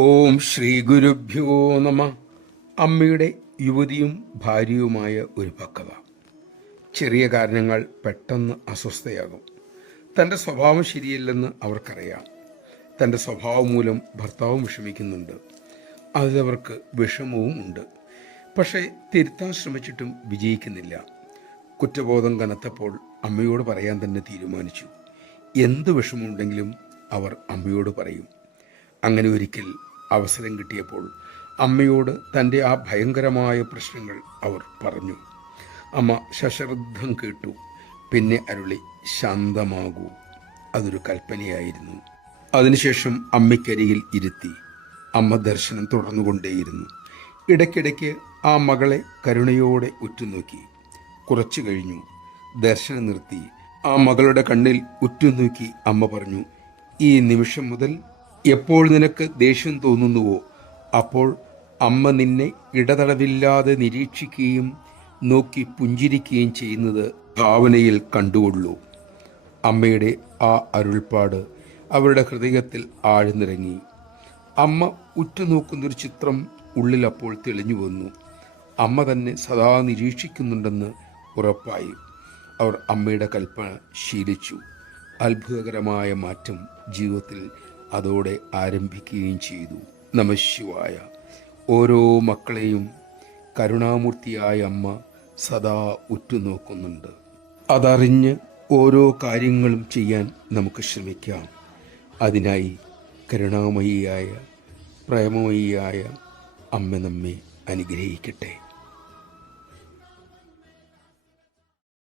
ഓം ശ്രീ ഗുരുഭ്യോ നമ. അമ്മയുടെ യുവതിയും ഭാര്യയുമായ ഒരു പക്വത. ചെറിയ കാരണങ്ങൾ പെട്ടെന്ന് അസ്വസ്ഥയാകും. തൻ്റെ സ്വഭാവം ശരിയല്ലെന്ന് അവർക്കറിയാം. തൻ്റെ സ്വഭാവം മൂലം ഭർത്താവും വിഷമിക്കുന്നുണ്ട്. അതിലവർക്ക് വിഷമവും ഉണ്ട്. പക്ഷേ തിരുത്താൻ ശ്രമിച്ചിട്ടും വിജയിക്കുന്നില്ല. കുറ്റബോധം കനത്തപ്പോൾ അമ്മയോട് പറയാൻ തന്നെ തീരുമാനിച്ചു. എന്ത് വിഷമമുണ്ടെങ്കിലും അവർ അമ്മയോട് പറയും. അങ്ങനെ ഒരിക്കൽ അവസരം കിട്ടിയപ്പോൾ അമ്മയോട് തൻ്റെ ആ ഭയങ്കരമായ പ്രശ്നങ്ങൾ അവർ പറഞ്ഞു. അമ്മ സശ്രദ്ധം കേട്ടു. പിന്നെ അരുളി, ശാന്തമാകൂ. അതൊരു കൽപ്പനയായിരുന്നു. അതിനുശേഷം അമ്മയ്ക്കരികിൽ ഇരുത്തി. അമ്മ ദർശനം തുടർന്നുകൊണ്ടേയിരുന്നു. ഇടയ്ക്കിടയ്ക്ക് ആ മകളെ കരുണയോടെ ഉറ്റുനോക്കി. കുറച്ചു കഴിഞ്ഞു ദർശനം നിർത്തി. ആ മകളുടെ കണ്ണിൽ ഉറ്റുനോക്കി അമ്മ പറഞ്ഞു, ഈ നിമിഷം മുതൽ എപ്പോൾ നിനക്ക് ദേഷ്യം തോന്നുന്നുവോ അപ്പോൾ അമ്മ നിന്നെ ഇടതടവില്ലാതെ നിരീക്ഷിക്കുകയും നോക്കി പുഞ്ചിരിക്കുകയും ചെയ്യുന്നത് ഭാവനയിൽ കണ്ടുകൊള്ളൂ. അമ്മയുടെ ആ അരുൾപ്പാട് അവരുടെ ഹൃദയത്തിൽ ആഴ്ന്നിറങ്ങി. അമ്മ ഉറ്റുനോക്കുന്നൊരു ചിത്രം ഉള്ളിൽ അപ്പോൾ തെളിഞ്ഞു വന്നു. അമ്മ തന്നെ സദാ നിരീക്ഷിക്കുന്നുണ്ടെന്ന് ഉറപ്പായി. അവർ അമ്മയുടെ കൽപ്പന ശീലിച്ചു. അത്ഭുതകരമായ മാറ്റം ജീവിതത്തിൽ അതോടെ ആരംഭിക്കുകയും ചെയ്തു. നമഃശിവായ. ഓരോ മക്കളെയും കരുണാമൂർത്തിയായ അമ്മ സദാ ഉറ്റുനോക്കുന്നുണ്ട്. അതറിഞ്ഞ് ഓരോ കാര്യങ്ങളും ചെയ്യാൻ നമുക്ക് ശ്രമിക്കാം. അതിനായി കരുണാമയിയായ പ്രേമമയിയായ അമ്മ നമ്മെ അനുഗ്രഹിക്കട്ടെ.